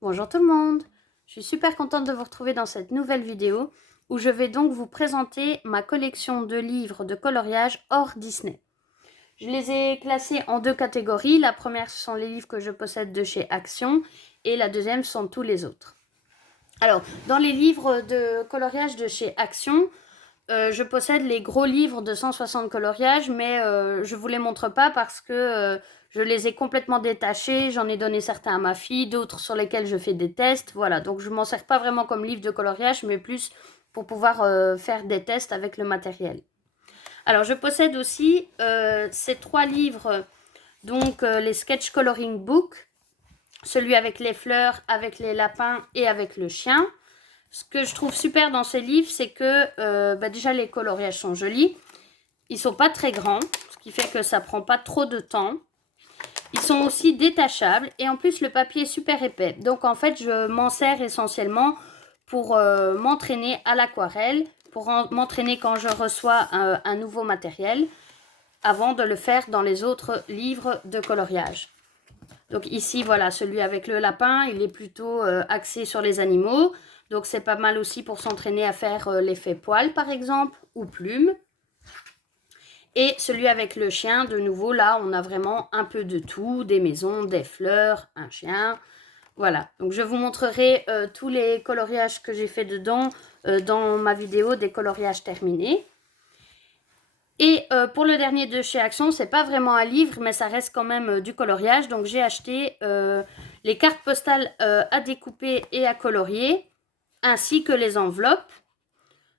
Bonjour tout le monde, je suis super contente de vous retrouver dans cette nouvelle vidéo où je vais donc vous présenter ma collection de livres de coloriage hors Disney. Je les ai classés en deux catégories. La première, ce sont les livres que je possède de chez Action et la deuxième sont tous les autres. Alors, dans les livres de coloriage de chez Action, je possède les gros livres de 160 coloriages, mais je ne vous les montre pas parce que je les ai complètement détachés. J'en ai donné certains à ma fille, d'autres sur lesquels je fais des tests. Voilà, donc je ne m'en sers pas vraiment comme livre de coloriage, mais plus pour pouvoir faire des tests avec le matériel. Alors, je possède aussi ces trois livres, donc les Sketch Coloring Book, celui avec les fleurs, avec les lapins et avec le chien. Ce que je trouve super dans ces livres, c'est que déjà les coloriages sont jolis. Ils sont pas très grands, ce qui fait que ça prend pas trop de temps. Ils sont aussi détachables et en plus le papier est super épais. Donc en fait, je m'en sers essentiellement pour m'entraîner à l'aquarelle, pour m'entraîner quand je reçois un nouveau matériel, avant de le faire dans les autres livres de coloriage. Donc ici, voilà, celui avec le lapin, il est plutôt axé sur les animaux. Donc c'est pas mal aussi pour s'entraîner à faire l'effet poil, par exemple, ou plume. Et celui avec le chien, de nouveau, là, on a vraiment un peu de tout. Des maisons, des fleurs, un chien. Voilà, donc je vous montrerai tous les coloriages que j'ai fait dedans dans ma vidéo des coloriages terminés. Et pour le dernier de chez Action, c'est pas vraiment un livre, mais ça reste quand même du coloriage. Donc j'ai acheté les cartes postales à découper et à colorier, ainsi que les enveloppes.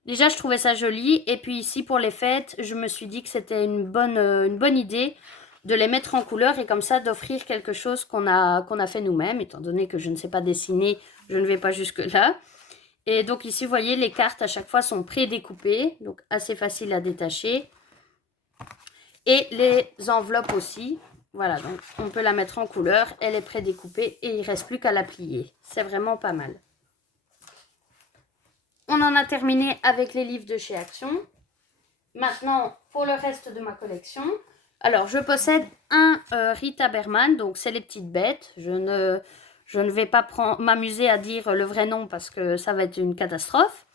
Déjà, je trouvais ça joli. Et puis ici, pour les fêtes, je me suis dit que c'était une bonne idée de les mettre en couleur et comme ça d'offrir quelque chose qu'on a fait nous-mêmes. Étant donné que je ne sais pas dessiner, je ne vais pas jusque-là. Et donc ici, vous voyez, les cartes à chaque fois sont pré-découpées, donc assez facile à détacher. Et les enveloppes aussi. Voilà, donc on peut la mettre en couleur. Elle est pré-découpée et il ne reste plus qu'à la plier. C'est vraiment pas mal. On en a terminé avec les livres de chez Action. Maintenant, pour le reste de ma collection. Alors, je possède un Rita Berman, donc c'est les petites bêtes. Je ne vais pas m'amuser à dire le vrai nom parce que ça va être une catastrophe.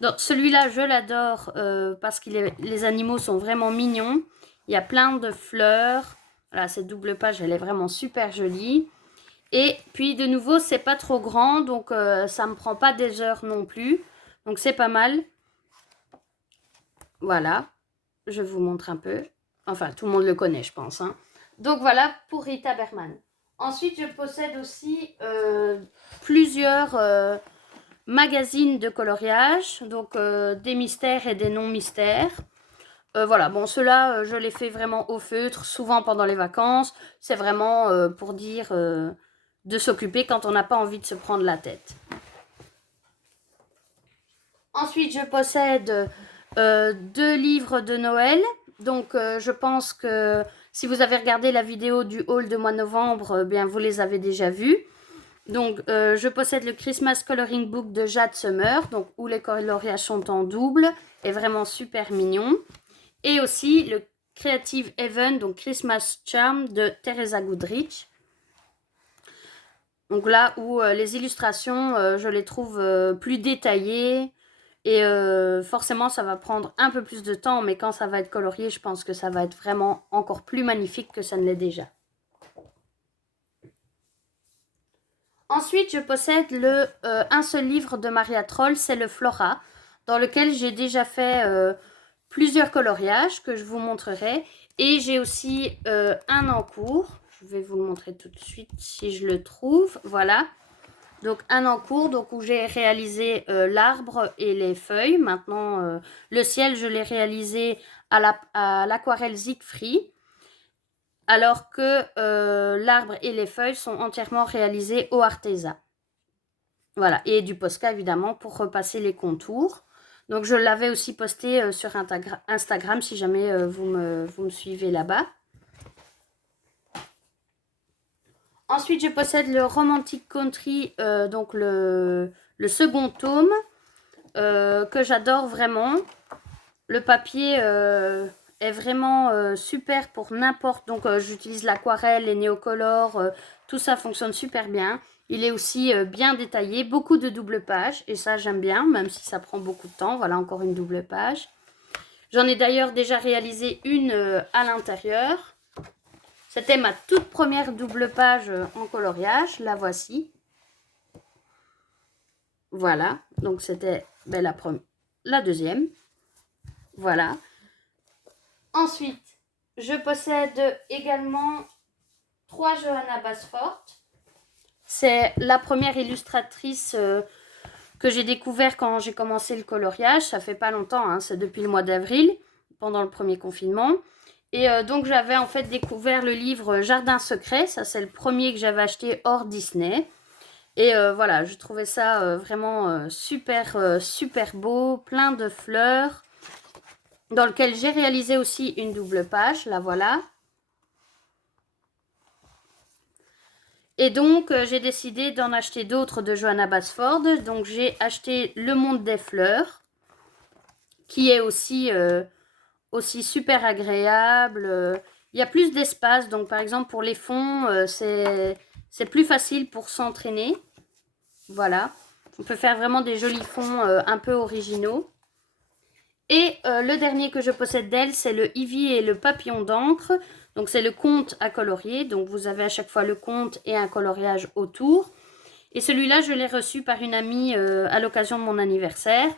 Donc, celui-là, je l'adore parce que les animaux sont vraiment mignons. Il y a plein de fleurs. Voilà, cette double page, elle est vraiment super jolie. Et puis, de nouveau, c'est pas trop grand, donc ça me prend pas des heures non plus. Donc, c'est pas mal. Voilà, je vous montre un peu. Enfin, tout le monde le connaît, je pense. Hein. Donc, voilà pour Rita Berman. Ensuite, je possède aussi plusieurs magazines de coloriage, donc des mystères et des non-mystères. Voilà, bon, ceux-là, je les fais vraiment au feutre, souvent pendant les vacances. C'est vraiment pour dire de s'occuper quand on n'a pas envie de se prendre la tête. Ensuite, je possède deux livres de Noël. Donc, je pense que si vous avez regardé la vidéo du haul de mois de novembre, bien, vous les avez déjà vus. Donc, je possède le Christmas Coloring Book de Jade Summer, donc où les coloriages sont en double et vraiment super mignon. Et aussi le Creative Heaven, donc Christmas Charm de Teresa Goodrich. Donc là où les illustrations, je les trouve plus détaillées. Et forcément, ça va prendre un peu plus de temps, mais quand ça va être colorié, je pense que ça va être vraiment encore plus magnifique que ça ne l'est déjà. Ensuite, je possède un seul livre de Maria Troll, c'est le Flora, dans lequel j'ai déjà fait plusieurs coloriages que je vous montrerai. Et j'ai aussi un en cours. Je vais vous le montrer tout de suite si je le trouve. Voilà. Donc un en cours, donc où j'ai réalisé l'arbre et les feuilles. Maintenant, le ciel, je l'ai réalisé à l'aquarelle Siegfried. Alors que l'arbre et les feuilles sont entièrement réalisés au Arteza. Voilà, et du Posca évidemment pour repasser les contours. Donc je l'avais aussi posté sur Instagram si jamais vous me suivez là-bas. Ensuite, je possède le Romantic Country, donc le second tome, que j'adore vraiment. Le papier est vraiment super pour n'importe. Donc j'utilise l'aquarelle, les néocolores, tout ça fonctionne super bien. Il est aussi bien détaillé, beaucoup de doubles pages, et ça j'aime bien, même si ça prend beaucoup de temps. Voilà, encore une double page. J'en ai d'ailleurs déjà réalisé une à l'intérieur. C'était ma toute première double page en coloriage, la voici. Voilà, donc c'était la deuxième. Voilà. Ensuite, je possède également 3 Johanna Basfort. C'est la première illustratrice que j'ai découvert quand j'ai commencé le coloriage. Ça fait pas longtemps, hein, c'est depuis le mois d'avril, pendant le premier confinement. Et donc j'avais en fait découvert le livre Jardin secret. Ça c'est le premier que j'avais acheté hors Disney. Et voilà, je trouvais ça vraiment super beau, plein de fleurs, dans lequel j'ai réalisé aussi une double page, la voilà. Et donc, j'ai décidé d'en acheter d'autres de Johanna Basford. Donc, j'ai acheté Le Monde des Fleurs, qui est aussi super agréable. Il y a plus d'espace. Donc, par exemple, pour les fonds, c'est plus facile pour s'entraîner. Voilà. On peut faire vraiment des jolis fonds un peu originaux. Et le dernier que je possède d'elle, c'est le Ivy et le papillon d'encre. Donc c'est le conte à colorier. Donc vous avez à chaque fois le conte et un coloriage autour. Et celui-là, je l'ai reçu par une amie à l'occasion de mon anniversaire.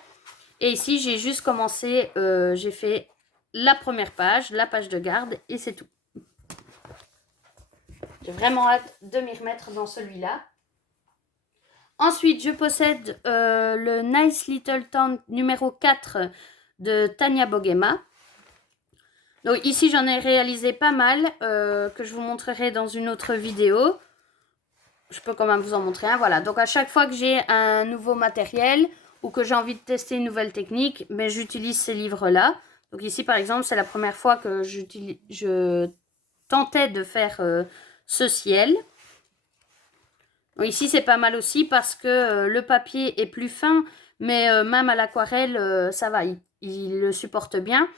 Et ici, j'ai juste commencé, j'ai fait la première page, la page de garde, et c'est tout. J'ai vraiment hâte de m'y remettre dans celui-là. Ensuite, je possède le Nice Little Town numéro 4 de Tania Bogema. Donc ici, j'en ai réalisé pas mal, que je vous montrerai dans une autre vidéo. Je peux quand même vous en montrer un. Voilà, donc à chaque fois que j'ai un nouveau matériel ou que j'ai envie de tester une nouvelle technique, mais j'utilise ces livres-là. Donc ici, par exemple, c'est la première fois que je tentais de faire ce ciel. Donc ici, c'est pas mal aussi parce que le papier est plus fin, mais même à l'aquarelle, ça va, il le supporte bien.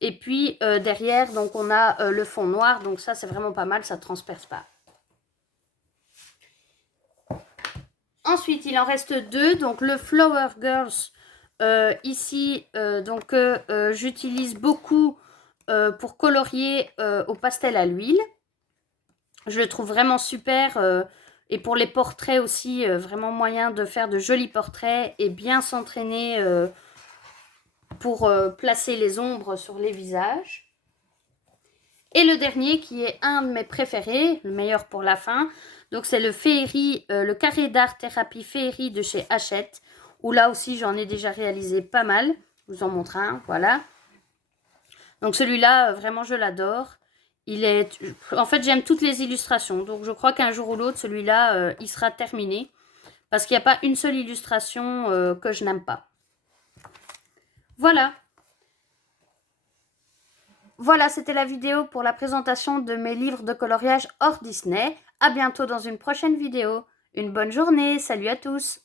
Et puis derrière, donc on a le fond noir, donc ça c'est vraiment pas mal, ça ne transperce pas. Ensuite, il en reste deux, donc le Flower Girls, ici, j'utilise beaucoup pour colorier au pastel à l'huile. Je le trouve vraiment super, et pour les portraits aussi, vraiment moyen de faire de jolis portraits et bien s'entraîner pour placer les ombres sur les visages. Et le dernier qui est un de mes préférés, le meilleur pour la fin, donc c'est le Féerie, le carré d'art thérapie Féerie de chez Hachette, où là aussi j'en ai déjà réalisé pas mal. Je vous en montre un, voilà. Donc celui-là, vraiment je l'adore. En fait, j'aime toutes les illustrations, donc je crois qu'un jour ou l'autre, celui-là, il sera terminé. Parce qu'il n'y a pas une seule illustration que je n'aime pas. Voilà. Voilà, c'était la vidéo pour la présentation de mes livres de coloriage hors Disney. À bientôt dans une prochaine vidéo. Une bonne journée, salut à tous!